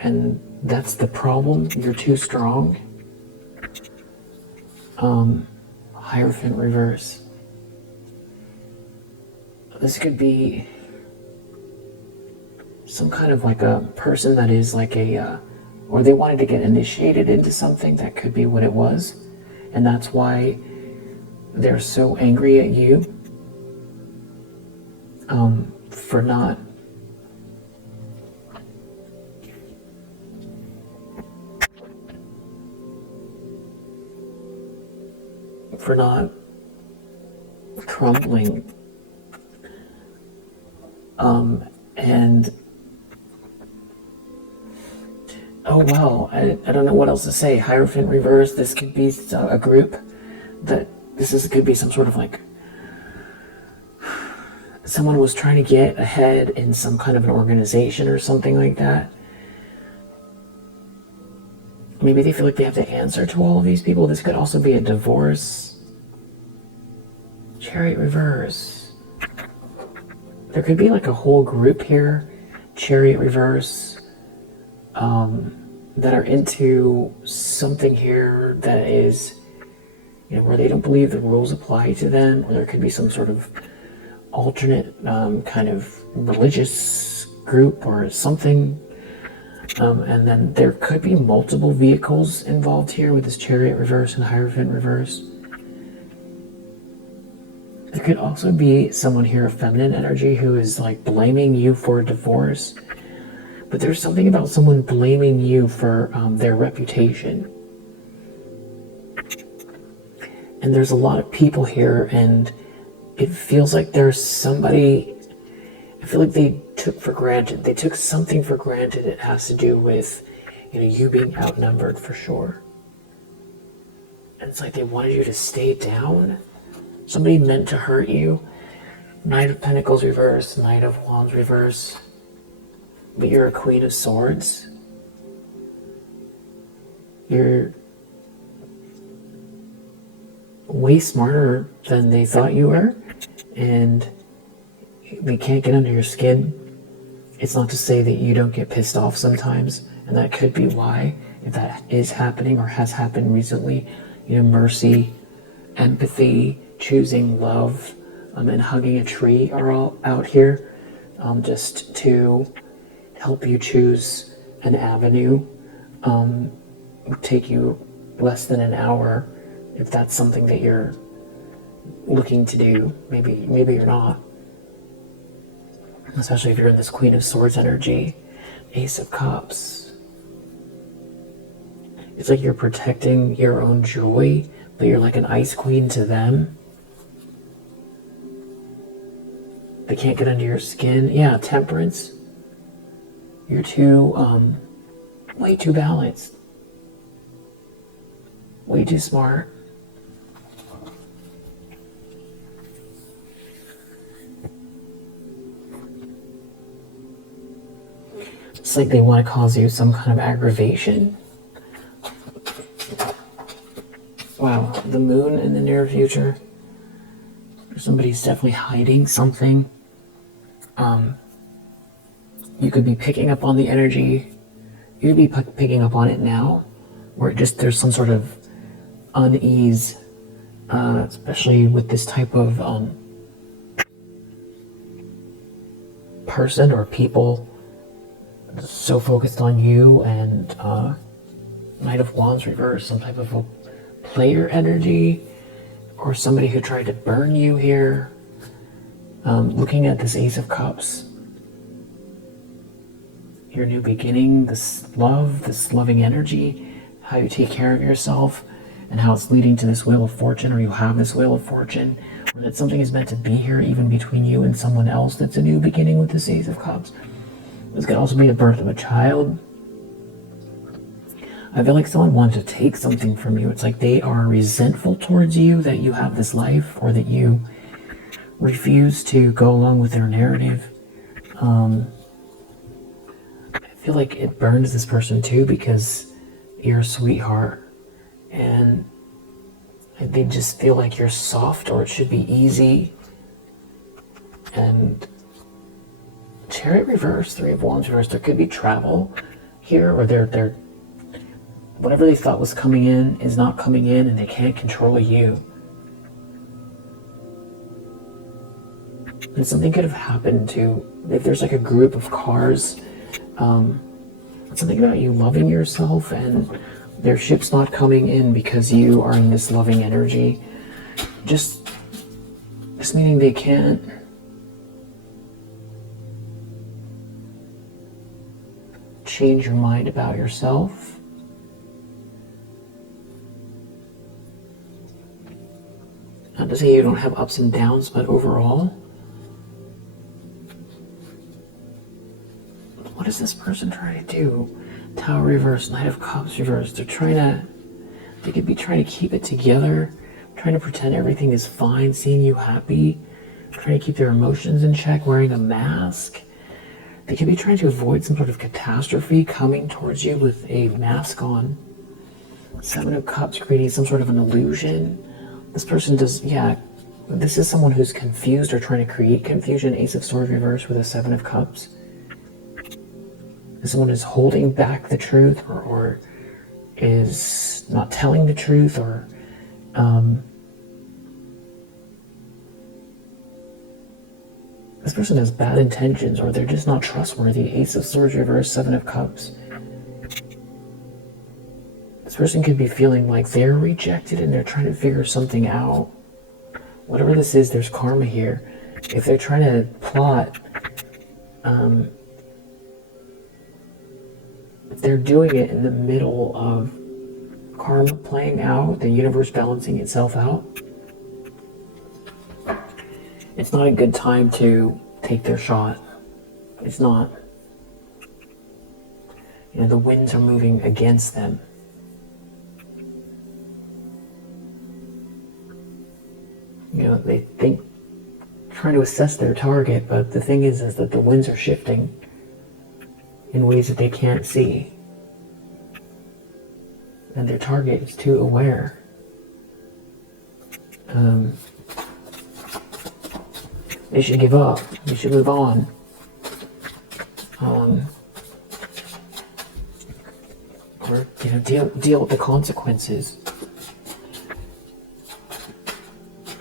and that's the problem. You're too strong. Hierophant reverse. This could be some kind of like a person that is like or they wanted to get initiated into something. That could be what it was. And that's why they're so angry at you for not crumbling. And oh well, I don't know what else to say. Hierophant reverse, this could be a group that could be some sort of like someone was trying to get ahead in some kind of an organization or something like that. Maybe they feel like they have to answer to all of these people. This could also be a divorce. Chariot reverse. There could be like a whole group here, Chariot reverse, that are into something here that is, you know, where they don't believe the rules apply to them, or there could be some sort of alternate kind of religious group or something. And then there could be multiple vehicles involved here with this Chariot reverse and Hierophant reverse. There could also be someone here of feminine energy who is like blaming you for a divorce. But there's something about someone blaming you for their reputation. And there's a lot of people here, and it feels like there's somebody, I feel like they took something for granted. It has to do with, you know, you being outnumbered for sure. And it's like they wanted you to stay down. Somebody meant to hurt you. Knight of Pentacles reverse, Knight of Wands reverse. But you're a Queen of Swords. You're way smarter than they thought you were. And they can't get under your skin. It's not to say that you don't get pissed off sometimes. And that could be why, if that is happening or has happened recently, you know, mercy, empathy, choosing love, and hugging a tree are all out here, just to help you choose an avenue. Would take you less than an hour if that's something that you're looking to do. Maybe you're not. especially if you're in this Queen of Swords energy, Ace of Cups. It's like you're protecting your own joy, but you're like an ice queen to them. They can't get under your skin. Yeah, Temperance. You're too, way too balanced. Way too smart. It's like they want to cause you some kind of aggravation. Wow, the moon in the near future. Somebody's definitely hiding something. You could be picking up on the energy. You could be picking up on it now, where there's some sort of unease, especially with this type of person or people so focused on you, and Knight of Wands reverse, some type of a player energy, or somebody who tried to burn you here. Looking at this Ace of Cups, your new beginning, this love, this loving energy, how you take care of yourself, and how it's leading to this Wheel of Fortune, or you have this Wheel of Fortune, or that something is meant to be here even between you and someone else that's a new beginning with this Ace of Cups. This could also be the birth of a child. I feel like someone wanted to take something from you. It's like they are resentful towards you that you have this life, or that you refuse to go along with their narrative. I feel like it burns this person too, because you're a sweetheart and they just feel like you're soft, or it should be easy. And Chariot reverse, Three of Wands reverse, there could be travel here, or they're whatever they thought was coming in is not coming in, and they can't control you. And something could have happened to, if there's like a group of cars, something about you loving yourself, and their ship's not coming in because you are in this loving energy. Just meaning they can't change your mind about yourself. Not to say you don't have ups and downs, but overall, what is this person trying to do? Tower reverse, Knight of Cups reverse. They could be trying to keep it together, trying to pretend everything is fine, seeing you happy, trying to keep their emotions in check, wearing a mask. They could be trying to avoid some sort of catastrophe coming towards you with a mask on. Seven of Cups, creating some sort of an illusion. This person this is someone who's confused or trying to create confusion. Ace of Swords reverse with a Seven of Cups. Someone is holding back the truth, or is not telling the truth, or this person has bad intentions, or they're just not trustworthy. Ace of Swords reverse, Seven of Cups. This person could be feeling like they're rejected and they're trying to figure something out. Whatever this is, there's karma here. If they're trying to plot, they're doing it in the middle of karma playing out, the universe balancing itself out. It's not a good time to take their shot. It's not. The winds are moving against them. They think, trying to assess their target, but the thing is that the winds are shifting in ways that they can't see. And their target is too aware. They should give up. They should move on. Or deal with the consequences.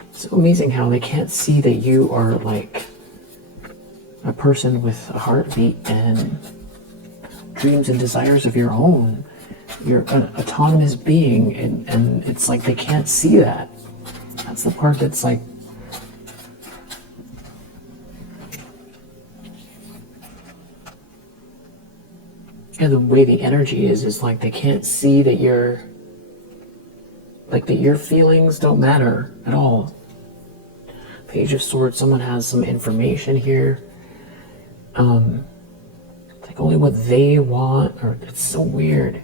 It's so amazing how they can't see that you are like a person with a heartbeat and dreams and desires of your own. You're an autonomous being, and it's like they can't see that. That's the part that's like, Yeah, the way the energy is like they can't see that you're, like that your feelings don't matter at all. Page of Swords, someone has some information here. Like only what they want, or it's so weird.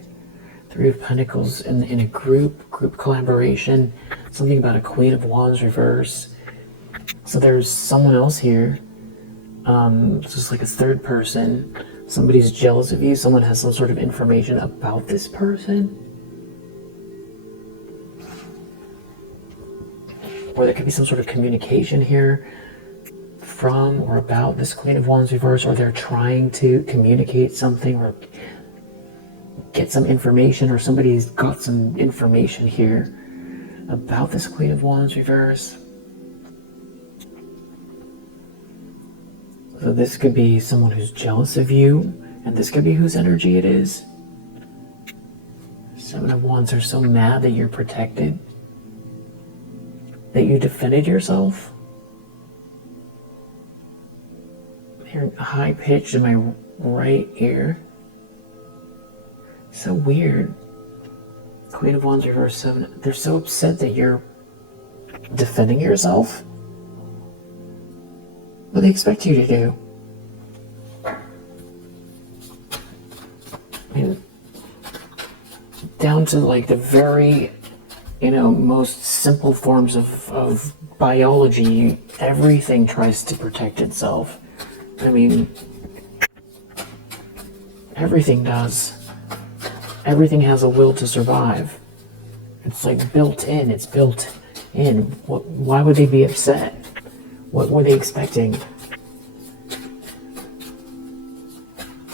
Three of Pentacles in a group collaboration. Something about a Queen of Wands reverse. So there's someone else here. It's just like a third person. Somebody's jealous of you. Someone has some sort of information about this person. Or there could be some sort of communication here from or about this Queen of Wands reverse, or they're trying to communicate something or get some information, or somebody's got some information here about this Queen of Wands reverse. So this could be someone who's jealous of you, and this could be whose energy it is. Seven of Wands are so mad that you're protected, that you defended yourself. They're high pitched in my right ear. So weird. Queen of Wands reverse 7. They're so upset that you're defending yourself. What do they expect you to do? I mean, down to like the very, most simple forms of biology, everything tries to protect itself. I mean, everything does. Everything has a will to survive. It's like built in. It's built in. Why would they be upset? What were they expecting?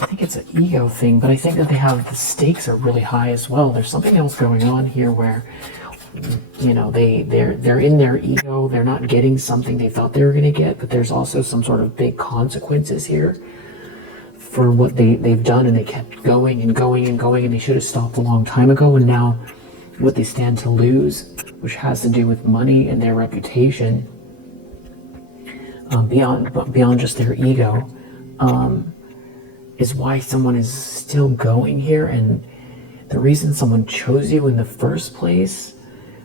I think it's an ego thing, but I think that the stakes are really high as well. There's something else going on here where, they're in their ego. They're not getting something they thought they were going to get, but there's also some sort of big consequences here for what they've done, and they kept going and going and going, and they should have stopped a long time ago. And now what they stand to lose, which has to do with money and their reputation, beyond just their ego, is why someone is still going here. And the reason someone chose you in the first place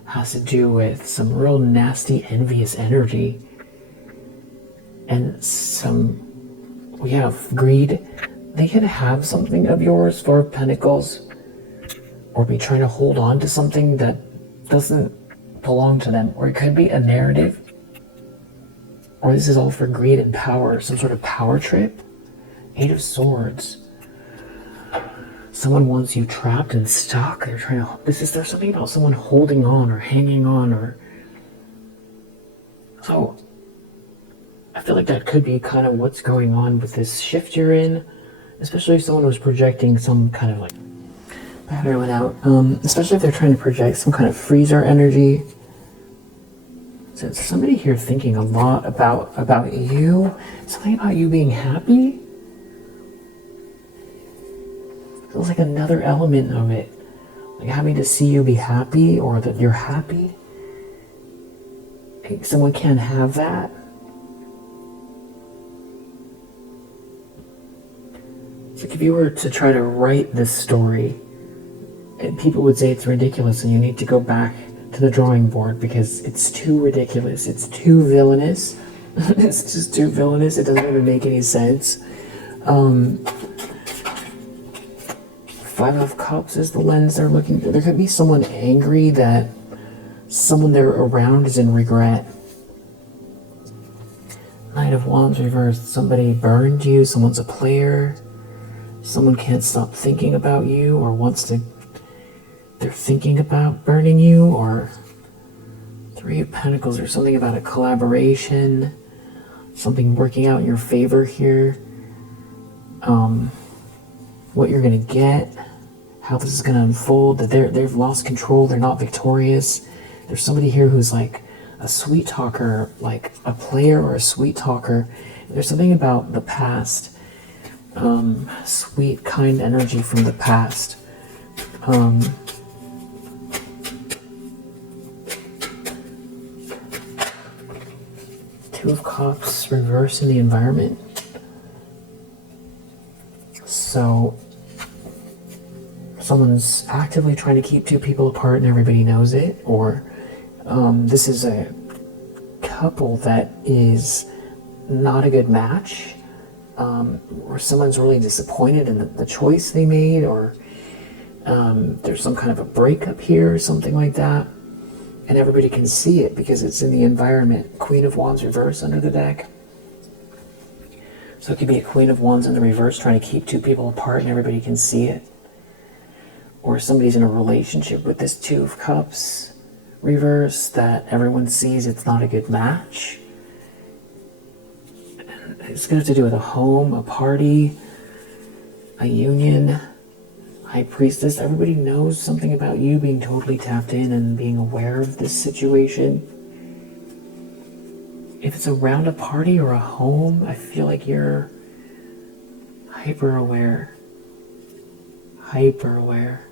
has to do with some real nasty, envious energy and some, greed. They could have something of yours, Four of Pentacles, or be trying to hold on to something that doesn't belong to them, or it could be a narrative, or this is all for greed and power, some sort of power trip. Eight of Swords. Someone wants you trapped and stuck. They're trying to. There's something about someone holding on or hanging on, or. So, I feel like that could be kind of what's going on with this shift you're in, especially if someone was projecting some kind of like. Battery went out. Especially if they're trying to project some kind of freezer energy. So it's somebody here thinking a lot about you. Something about you being happy. Feels like another element of it. Like having to see you be happy, or that you're happy. Like someone can't have that. It's like if you were to try to write this story, and people would say it's ridiculous and you need to go back to the drawing board because it's too ridiculous. It's too villainous. It's just too villainous. It doesn't even make any sense. Five of Cups is the lens they're looking through. There could be someone angry that someone they're around is in regret. Knight of Wands reversed. Somebody burned you. Someone's a player. Someone can't stop thinking about you, or they're thinking about burning you, or Three of Pentacles, or something about a collaboration. Something working out in your favor here. What you're going to get, how this is going to unfold, that they've lost control, they're not victorious. There's somebody here who's like a sweet talker, like a player or a sweet talker. There's something about the past, sweet, kind energy from the past. Two of Cups reverse in the environment. So someone's actively trying to keep two people apart and everybody knows it, or this is a couple that is not a good match, or someone's really disappointed in the choice they made, or there's some kind of a breakup here or something like that, and everybody can see it because it's in the environment. Queen of Wands reverse under the deck. So it could be a Queen of Wands in the reverse trying to keep two people apart and everybody can see it. Or somebody's in a relationship with this Two of Cups reverse that everyone sees it's not a good match. It's going to have to do with a home, a party, a union, High Priestess. Everybody knows something about you being totally tapped in and being aware of this situation. If it's around a party or a home, I feel like you're hyper aware. Hyper aware.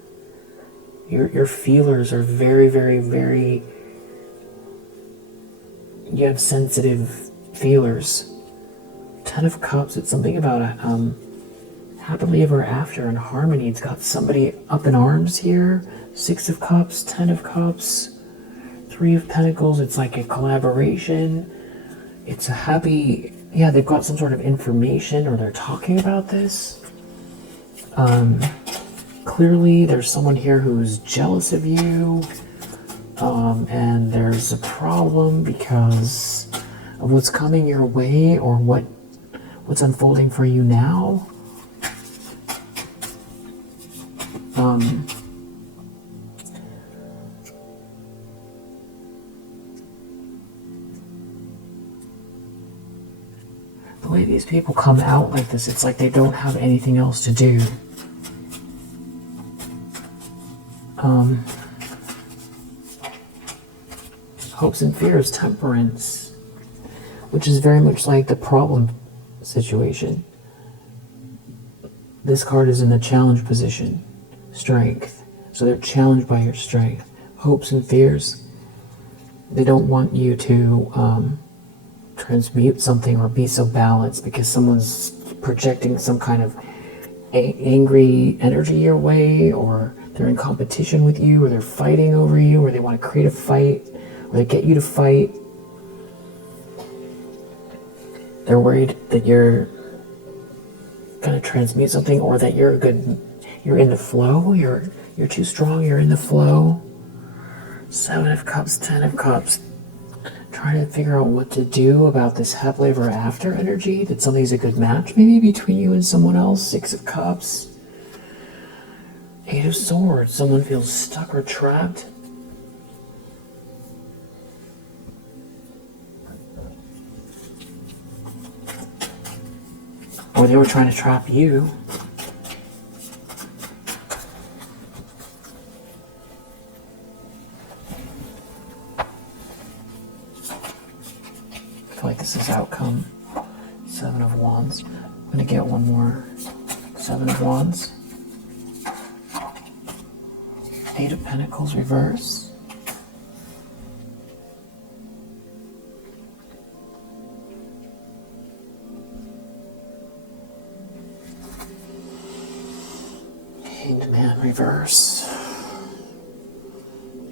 Your feelers are very, very, very... You have sensitive feelers. Ten of Cups, it's something about a happily ever after and harmony. It's got somebody up in arms here. Six of Cups, Ten of Cups, Three of Pentacles. It's like a collaboration. It's a happy... Yeah, they've got some sort of information or they're talking about this. Clearly, there's someone here who's jealous of you. And there's a problem because of what's coming your way or what's unfolding for you now. The way these people come out like this, it's like they don't have anything else to do. Hopes and fears, Temperance, which is very much like the problem situation. This card is in the challenge position, Strength. So they're challenged by your strength. Hopes and fears, they don't want you to transmute something or be so balanced because someone's projecting some kind of angry energy your way, or they're in competition with you, or they're fighting over you, or they want to create a fight, or they get you to fight. They're worried that you're going to transmute something, or that you're in the flow, you're too strong, you're in the flow. Seven of Cups, Ten of Cups. Trying to figure out what to do about this happily ever after energy, that something's a good match maybe between you and someone else. Six of Cups. Eight of Swords. Someone feels stuck or trapped. Or they were trying to trap you. I feel like this is outcome. Seven of Wands. I'm going to get one more. Seven of Wands. Eight of Pentacles reverse. Hanged Man reverse.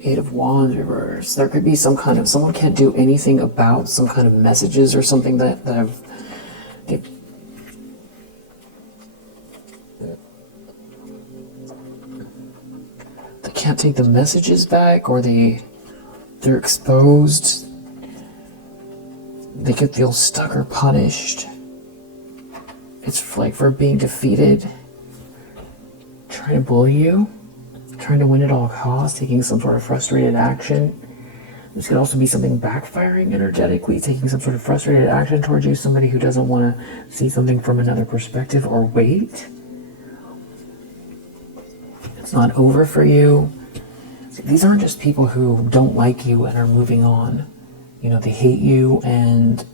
Eight of Wands reverse. There could be some kind of... Someone can't do anything about some kind of messages or something that have... They can't take the messages back, or they're exposed. They could feel stuck or punished. It's like for being defeated. Trying to bully you. Trying to win at all costs, taking some sort of frustrated action. This could also be something backfiring energetically, taking some sort of frustrated action towards you, somebody who doesn't want to see something from another perspective or wait. It's not over for you. These aren't just people who don't like you and are moving on. You know, they hate you and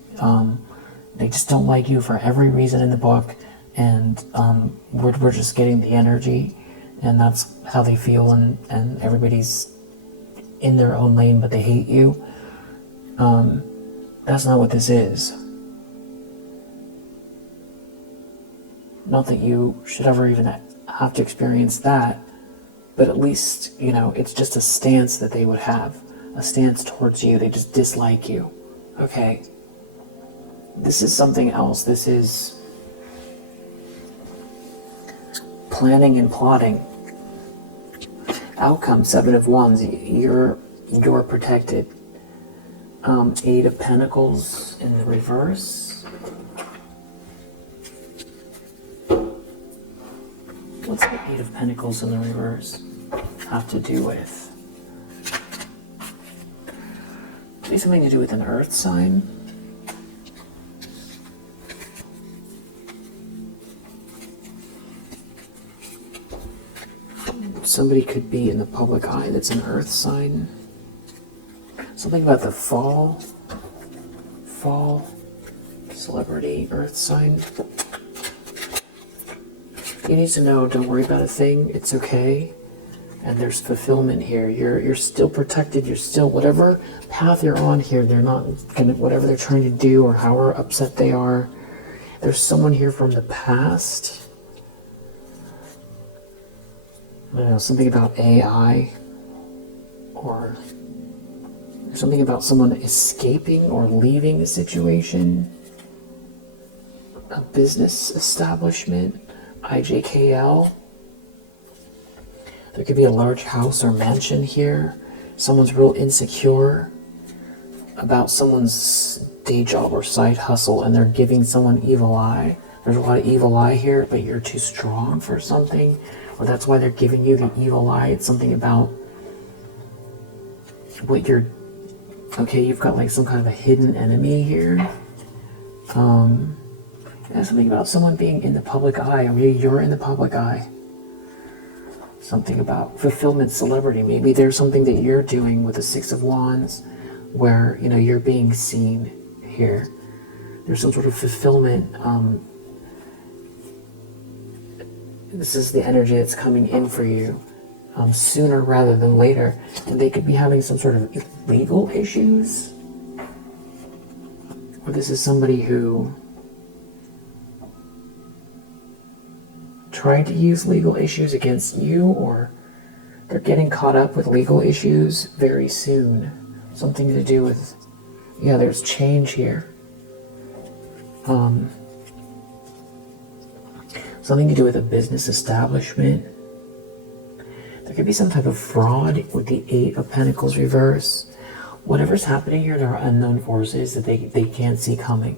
they just don't like you for every reason in the book, and we're just getting the energy. And that's how they feel, and everybody's in their own lane, but they hate you. That's not what this is. Not that you should ever even have to experience that. but at least, you know, it's just a stance that they would have, a stance towards you. They just dislike you. Okay. This is something else. This is planning and plotting. Outcome, 7 of Wands. You're protected. 8 of Pentacles in the reverse. What's the 8 of Pentacles in the reverse have to do with? Maybe something to do with an earth sign. Somebody could be in the public eye that's an earth sign. Something about the fall, celebrity, earth sign. You need to know, don't worry about a thing, it's okay. And there's fulfillment here. You're still protected, you're still, whatever path you're on here, they're not gonna, whatever they're trying to do or however upset they are, there's someone here from the past. I don't know, something about AI, or something about someone escaping or leaving the situation. A business establishment, IJKL. There could be a large house or mansion here. Someone's real insecure about someone's day job or side hustle, and they're giving someone evil eye. There's a lot of evil eye here, but you're too strong for something. Or that's why they're giving you the evil eye. It's something about what you're... Okay, you've got like some kind of a hidden enemy here. Yeah, something about someone being in the public eye. Or maybe you're in the public eye. Something about fulfillment, celebrity. Maybe there's something that you're doing with the 6 of Wands where, you know, you're being seen here. There's some sort of fulfillment. This is the energy that's coming in for you sooner rather than later. And they could be having some sort of legal issues. Or this is somebody who tried to use legal issues against you, or they're getting caught up with legal issues very soon. Something to do with, yeah, there's change here. Something to do with a business establishment. There could be some type of fraud with the 8 of Pentacles reverse. Whatever's happening here, there are unknown forces that they can't see coming.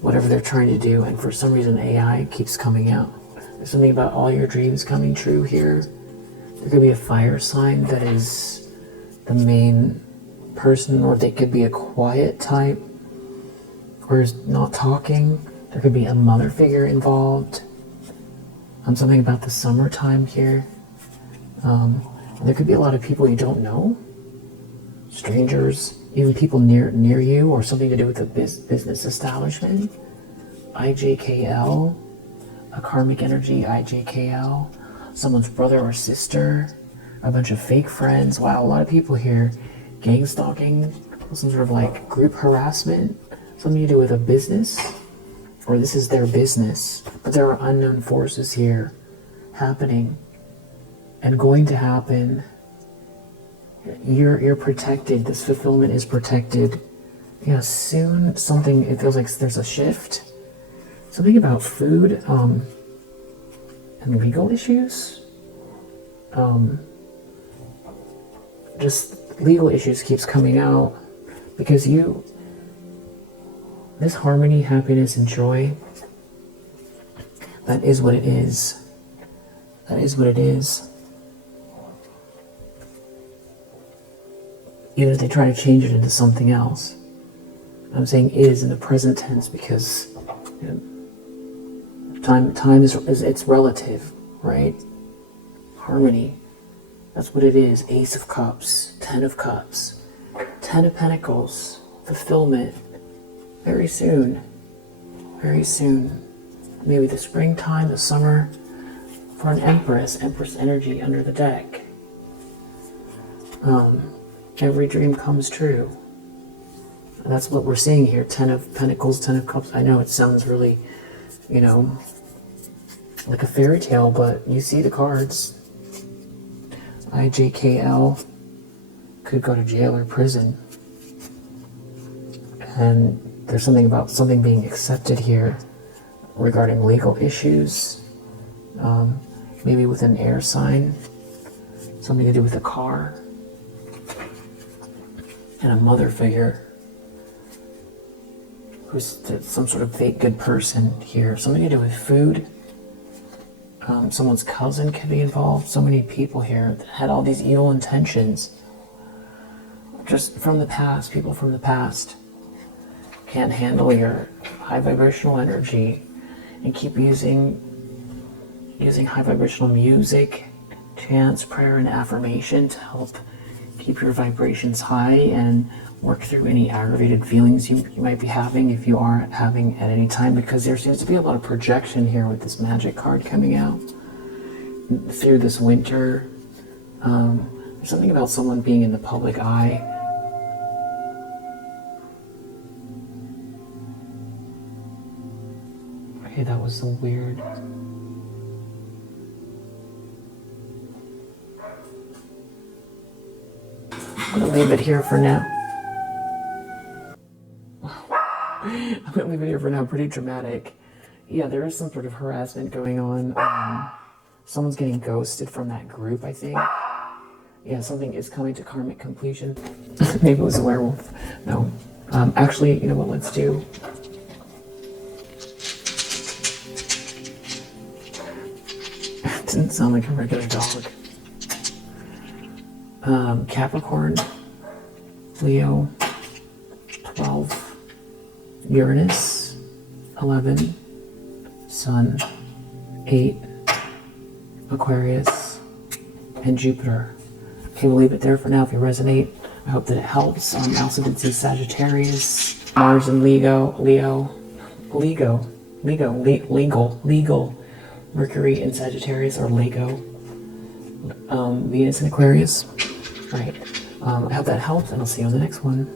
Whatever they're trying to do, and for some reason AI keeps coming out. There's something about all your dreams coming true here. There could be a fire sign that is the main person, or they could be a quiet type, or is not talking. There could be a mother figure involved. Something about the summertime here. There could be a lot of people you don't know, strangers, even people near you, or something to do with a business establishment. IJKL, a karmic energy, IJKL, someone's brother or sister, a bunch of fake friends. Wow, a lot of people here. Gang stalking, some sort of like group harassment, something to do with a business, or this is their business, but there are unknown forces here happening and going to happen. You're protected. This fulfillment is protected. Yeah, soon something, it feels like there's a shift. Something about food and legal issues. Just legal issues keeps coming out because this harmony, happiness, and joy, that is what it is. That is what it is. Even if they try to change it into something else. I'm saying is in the present tense because time is it's relative, right? Harmony. That's what it is. Ace of Cups, 10 of Cups, 10 of Pentacles, fulfillment. Very soon. Very soon. Maybe the springtime, the summer, for an Empress energy under the deck. Every dream comes true. And that's what we're seeing here. 10 of Pentacles, 10 of Cups. I know it sounds really, like a fairy tale, but you see the cards. IJKL could go to jail or prison. And there's something about something being accepted here regarding legal issues. Maybe with an air sign. Something to do with a car. And a mother figure. Who's some sort of fake good person here. Something to do with food. Someone's cousin could be involved. So many people here that had all these evil intentions. Just from the past, people from the past can't handle your high vibrational energy and keep using high vibrational music, chants, prayer, and affirmation to help keep your vibrations high and work through any aggravated feelings you might be having if you are having at any time, because there seems to be a lot of projection here with this magic card coming out through this winter. There's something about someone being in the public eye. Okay, that was so weird. I'm gonna leave it here for now. I'm gonna leave it here for now. Pretty dramatic. Yeah, there is some sort of harassment going on. Someone's getting ghosted from that group, I think. Yeah, something is coming to karmic completion. Maybe it was a werewolf. No. Actually, you know what? Let's do. It didn't sound like a regular dog. Capricorn, Leo, 12, Uranus, 11, Sun, 8, Aquarius, and Jupiter. Okay, we'll leave it there for now. If you resonate, I hope that it helps. I also did see Sagittarius, Mars and legal, Mercury in Sagittarius or Lego, Venus in Aquarius. Right. I hope that helps, and I'll see you on the next one.